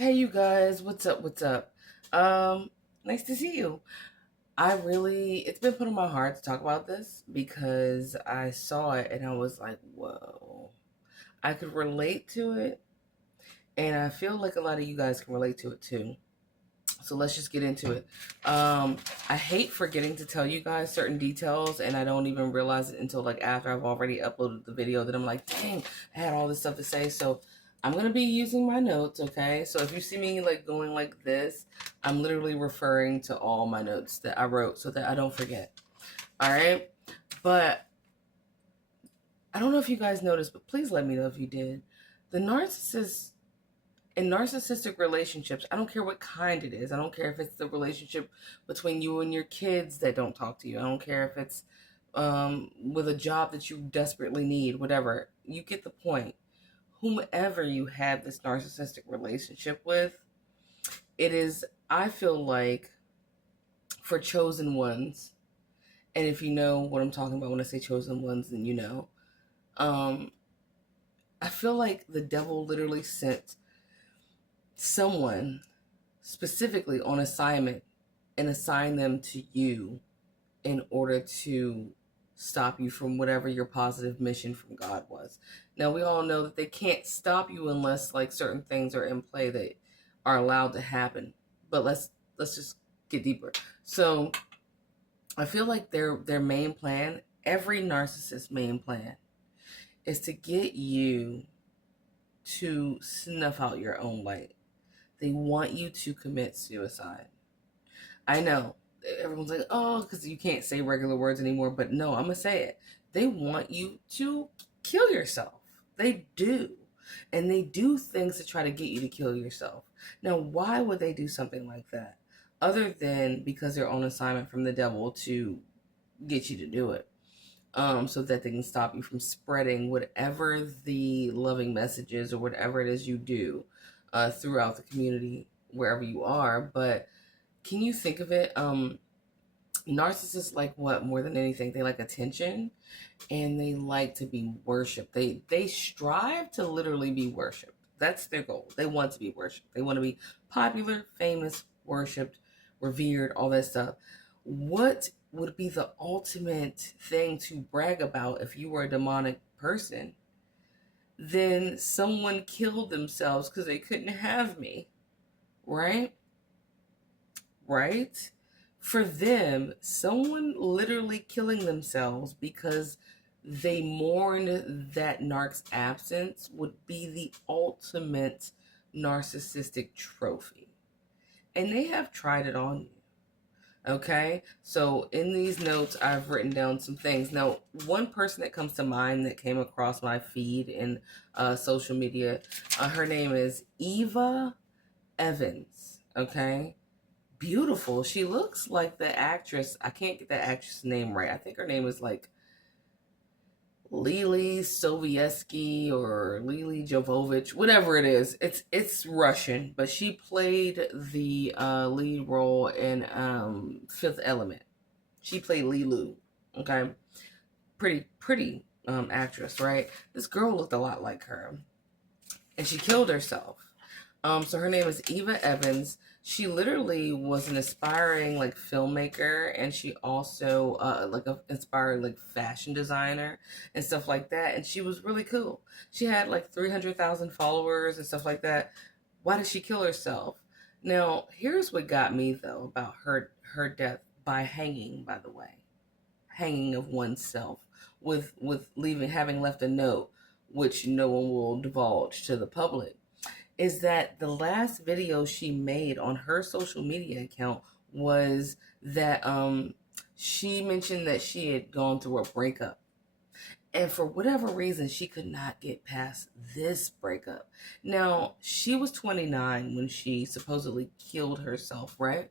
Hey you guys, what's up? What's up? Nice to see you. It's been put on my heart to talk about this because I saw it and I was like, whoa. I could relate to it, and I feel like a lot of you guys can relate to it too. So let's just get into it. I hate forgetting to tell you guys certain details, and I don't even realize it until like after I've already uploaded the video that I'm like, dang, I had all this stuff to say. So I'm gonna be using my notes, okay? So if you see me like going like this, I'm literally referring to all my notes that I wrote so that I don't forget. All right, but I don't know if you guys noticed, but please let me know if you did. The narcissist in narcissistic relationships, I don't care what kind it is. I don't care if it's the relationship between you and your kids that don't talk to you. I don't care if it's with a job that you desperately need, whatever. You get the point. Whomever you have this narcissistic relationship with, it is, I feel like, for chosen ones. And if you know what I'm talking about when I say chosen ones, then you know. Um, I feel like the devil literally sent someone specifically on assignment and assign them to you in order to stop you from whatever your positive mission from God was. Now we all know that they can't stop you unless like certain things are in play that are allowed to happen. But let's just get deeper. So I feel like their main plan, every narcissist's main plan, is to get you to snuff out your own light. They want you to commit suicide. I know everyone's like, oh, because you can't say regular words anymore. But no, I'm going to say it. They want you to kill yourself. They do. And they do things to try to get you to kill yourself. Now, why would they do something like that? Other than because they're on assignment from the devil to get you to do it. So that they can stop you from spreading whatever the loving message is or whatever it is you do throughout the community, wherever you are. But can you think of it? Narcissists like what more than anything? They like attention, and they like to be worshipped. They strive to literally be worshipped. That's their goal. They want to be worshipped. They want to be popular, famous, worshipped, revered, all that stuff. What would be the ultimate thing to brag about if you were a demonic person? Then someone killed themselves because they couldn't have me, right? Right? For them, someone literally killing themselves because they mourned that narc's absence would be the ultimate narcissistic trophy. And they have tried it on you. Okay, so in these notes, I've written down some things. Now, one person that comes to mind that came across my feed in social media, her name is Eva Evans. Okay, beautiful. She looks like the actress. I can't get the actress name right. I think her name is like Lily Sobieski or Lily Jovovich, whatever it is. It's Russian, but she played the lead role in Fifth Element. She played Lilu. Okay, pretty actress, right? This girl looked a lot like her, and she killed herself. So her name is Eva Evans. She literally was an aspiring like filmmaker, and she also like an inspired like fashion designer and stuff like that. And she was really cool. She had like 300,000 followers and stuff like that. Why did she kill herself? Now, here's what got me though about her death by hanging. By the way, hanging of oneself with having left a note, which no one will divulge to the public, is that the last video she made on her social media account was that she mentioned that she had gone through a breakup. And for whatever reason, she could not get past this breakup. Now, she was 29 when she supposedly killed herself, right?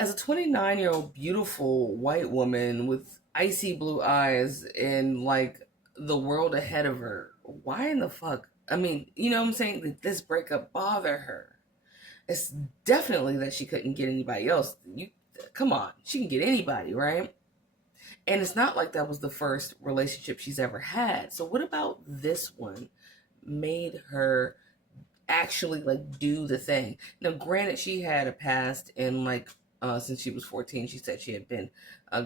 As a 29-year-old beautiful white woman with icy blue eyes and like the world ahead of her, why in the fuck? I mean, you know what I'm saying? Did this breakup bother her? It's definitely that she couldn't get anybody else. Come on, she can get anybody, right? And it's not like that was the first relationship she's ever had. So what about this one made her actually like do the thing. Now, granted, she had a past in like since she was 14. She said she had been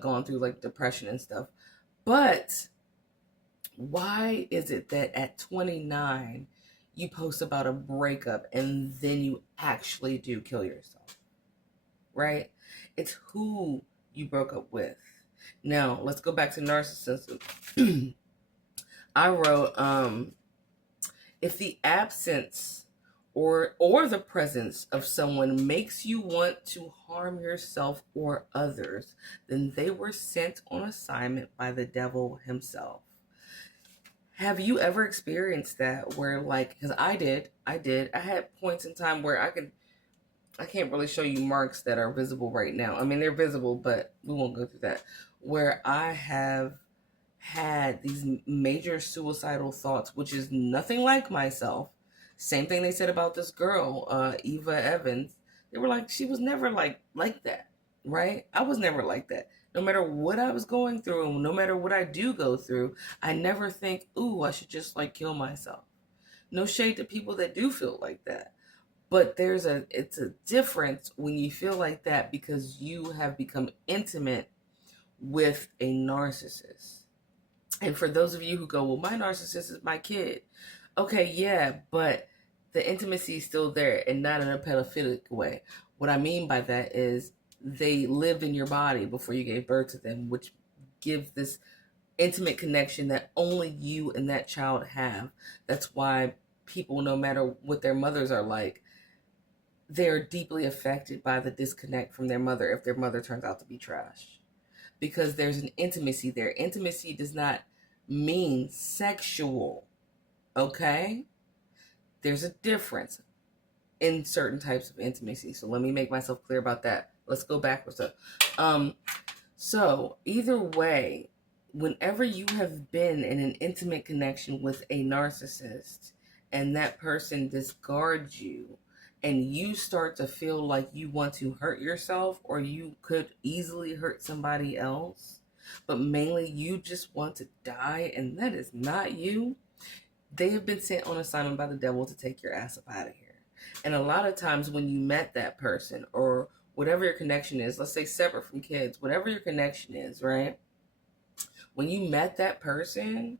gone through like depression and stuff. But why is it that at 29 you post about a breakup and then you actually do kill yourself? Right? It's who you broke up with. Now, let's go back to narcissism. I wrote, if the absence or the presence of someone makes you want to harm yourself or others, then they were sent on assignment by the devil himself. Have you ever experienced that where, like, because I did. I had points in time where I can't really show you marks that are visible right now. I mean, they're visible, but we won't go through that. Where I have had these major suicidal thoughts, which is nothing like myself. Same thing they said about this girl, Eva Evans. They were like, she was never like that, right? I was never like that. No matter what I was going through, no matter what I do go through, I never think, ooh, I should just like kill myself. No shade to people that do feel like that. But it's a difference when you feel like that because you have become intimate with a narcissist. And for those of you who go, well, my narcissist is my kid. Okay, yeah, but the intimacy is still there and not in a pedophilic way. What I mean by that is they lived in your body before you gave birth to them, which gives this intimate connection that only you and that child have. That's why people, no matter what their mothers are like, they're deeply affected by the disconnect from their mother if their mother turns out to be trash. Because there's an intimacy there. Intimacy does not mean sexual, okay? There's a difference in certain types of intimacy. So let me make myself clear about that. Let's go backwards up. So either way, whenever you have been in an intimate connection with a narcissist and that person discards you, and you start to feel like you want to hurt yourself or you could easily hurt somebody else, but mainly you just want to die and that is not you, they have been sent on assignment by the devil to take your ass up out of here. And a lot of times when you met that person or whatever your connection is, let's say separate from kids, whatever your connection is, right? When you met that person,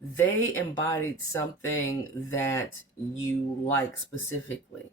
they embodied something that you like specifically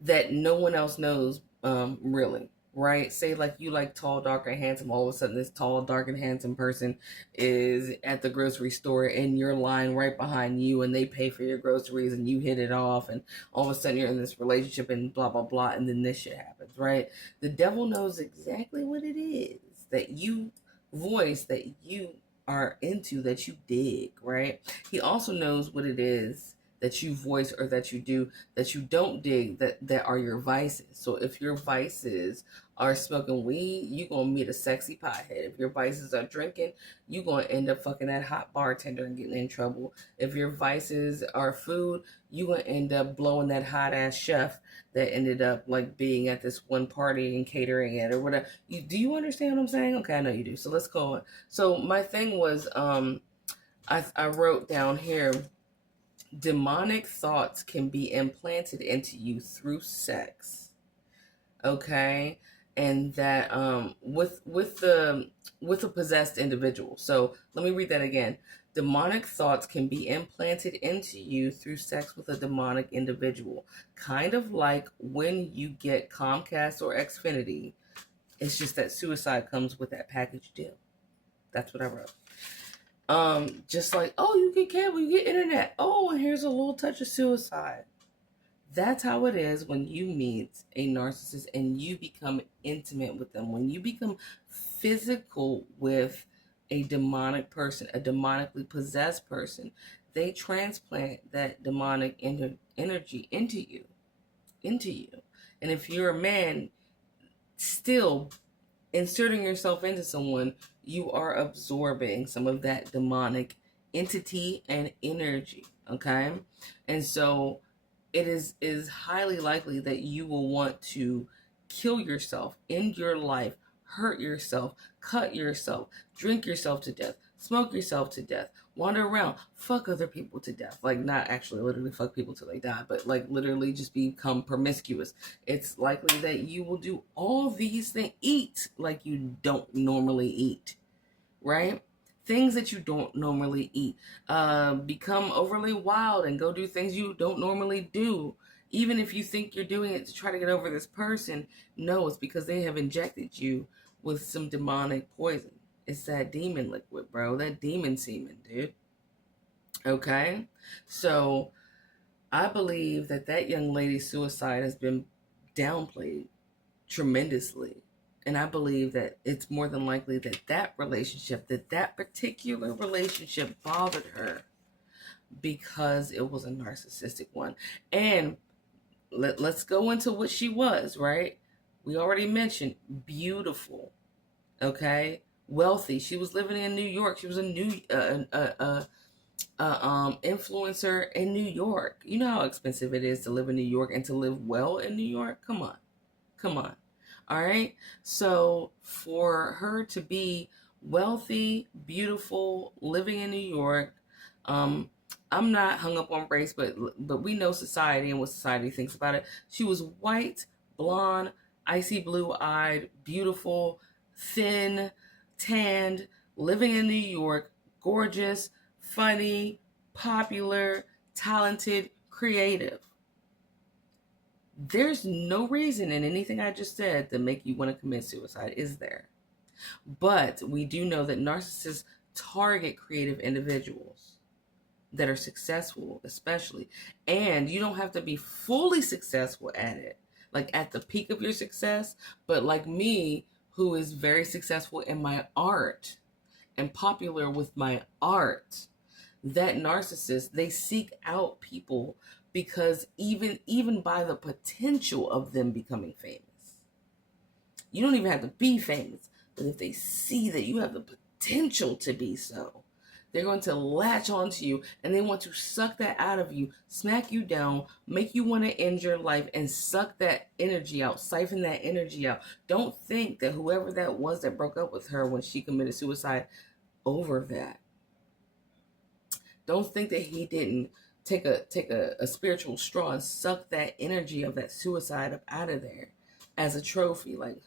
that no one else knows, really, right? Say like you like tall, dark, and handsome. All of a sudden, this tall, dark, and handsome person is at the grocery store in your line right behind you, and they pay for your groceries, and you hit it off, and all of a sudden you're in this relationship, and blah blah blah, and then this shit happens, right? The devil knows exactly what it is that you voice, that you are into, that you dig, right? He also knows what it is that you voice or that you do that you don't dig, that are your vices. So if your vices are smoking weed, you're gonna meet a sexy pothead. If your vices are drinking, you're gonna end up fucking that hot bartender and getting in trouble. If your vices are food, you're gonna end up blowing that hot ass chef that ended up like being at this one party and catering it or whatever. Do you understand what I'm saying? Okay, I know you do. So let's go on. So my thing was I wrote down here, demonic thoughts can be implanted into you through sex, okay? And that with a possessed individual. So let me read that again. Demonic thoughts can be implanted into you through sex with a demonic individual. Kind of like when you get Comcast or Xfinity. It's just that suicide comes with that package deal. That's what I wrote. Just like, oh, you get cable, you get internet. Oh, and here's a little touch of suicide. That's how it is when you meet a narcissist and you become intimate with them. When you become physical with a demonic person, a demonically possessed person, they transplant that demonic energy into you. And if you're a man, still inserting yourself into someone, you are absorbing some of that demonic entity and energy, okay? And so it is highly likely that you will want to kill yourself, end your life, hurt yourself, cut yourself, drink yourself to death, Smoke yourself to death. Wander around. Fuck other people to death. Like, not actually literally fuck people till they die, but like literally just become promiscuous. It's likely that you will do all these things. Eat like you don't normally eat, right? Things that you don't normally eat. Become overly wild and go do things you don't normally do. Even if you think you're doing it to try to get over this person, no, it's because they have injected you with some demonic poison. It's that demon liquid, bro. That demon semen, dude. Okay? So, I believe that that young lady's suicide has been downplayed tremendously. And I believe that it's more than likely that that particular relationship bothered her because it was a narcissistic one. And let's go into what she was, right? We already mentioned beautiful, okay? Wealthy. She was living in New York. She was a influencer in New York. You know how expensive it is to live in New York and to live well in New York? Come on. All right. So for her to be wealthy, beautiful, living in New York, I'm not hung up on race, but we know society and what society thinks about it. She was white, blonde, icy blue-eyed, beautiful, thin, tanned, living in New York, gorgeous, funny, popular, talented, creative. There's no reason in anything I just said to make you want to commit suicide, is there? But we do know that narcissists target creative individuals that are successful, especially. And you don't have to be fully successful at it, like at the peak of your success, but like me, who is very successful in my art and popular with my art, that narcissist, they seek out people because even by the potential of them becoming famous, you don't even have to be famous, but if they see that you have the potential to be so, they're going to latch onto you and they want to suck that out of you, smack you down, make you want to end your life and suck that energy out, siphon that energy out. Don't think that whoever that was that broke up with her when she committed suicide over that. Don't think that he didn't take a spiritual straw and suck that energy of that suicide up out of there as a trophy. Like,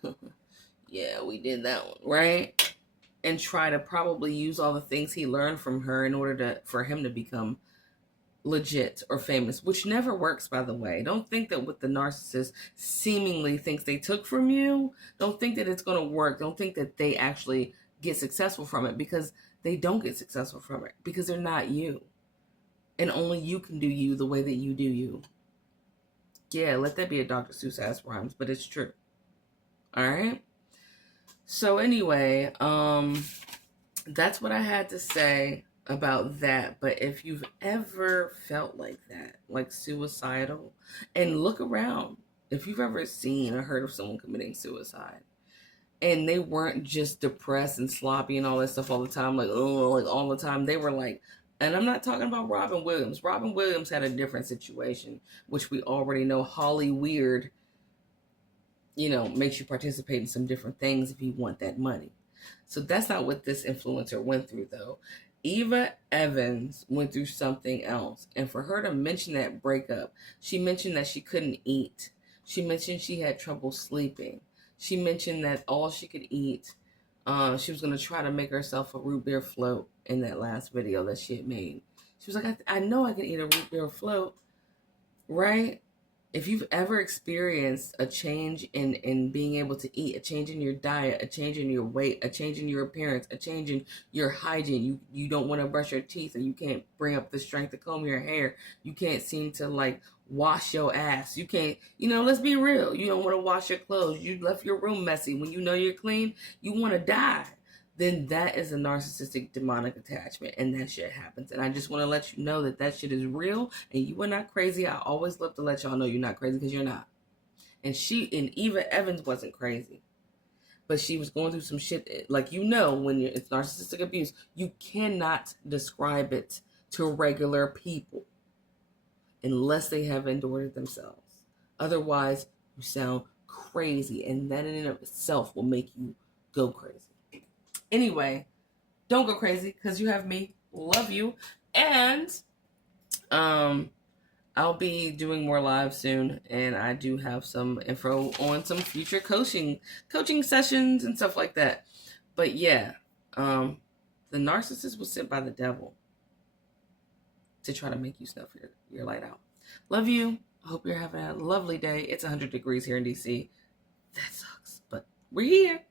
yeah, we did that one, right? And try to probably use all the things he learned from her in order for him to become legit or famous, which never works, by the way. Don't think that what the narcissist seemingly thinks they took from you, don't think that it's going to work. Don't think that they actually get successful from it, because they don't get successful from it, because they're not you. And only you can do you the way that you do you. Yeah, let that be a Dr. Seuss ass rhymes, but it's true. All right? So anyway, that's what I had to say about that. But if you've ever felt like that, like suicidal, and look around, if you've ever seen or heard of someone committing suicide, and they weren't just depressed and sloppy and all that stuff all the time, like, oh, like all the time, they were like, and I'm not talking about Robin Williams. Robin Williams had a different situation, which we already know. Holly Weird, makes you participate in some different things if you want that money. So that's not what this influencer went through, though. Eva Evans went through something else. And for her to mention that breakup, she mentioned that she couldn't eat. She mentioned she had trouble sleeping. She mentioned that all she could eat, she was going to try to make herself a root beer float in that last video that she had made. She was like, I know I can eat a root beer float, right? If you've ever experienced a change in being able to eat, a change in your diet, a change in your weight, a change in your appearance, a change in your hygiene, you don't want to brush your teeth, or you can't bring up the strength to comb your hair, you can't seem to like wash your ass, you can't, let's be real, you don't want to wash your clothes, you left your room messy when you know you're clean, you want to die, then that is a narcissistic demonic attachment, and that shit happens. And I just want to let you know that shit is real, and you are not crazy. I always love to let y'all know you're not crazy, because you're not. And Eva Evans wasn't crazy, but she was going through some shit. Like, when it's narcissistic abuse, you cannot describe it to regular people unless they have endured it themselves. Otherwise, you sound crazy, and that in and of itself will make you go crazy. Anyway, don't go crazy because you have me. Love you. And I'll be doing more live soon, and I do have some info on some future coaching sessions and stuff like that. But yeah, the narcissist was sent by the devil to try to make you snuff your light out. Love you. I hope you're having a lovely day. It's 100 degrees here in DC. That sucks, but we're here.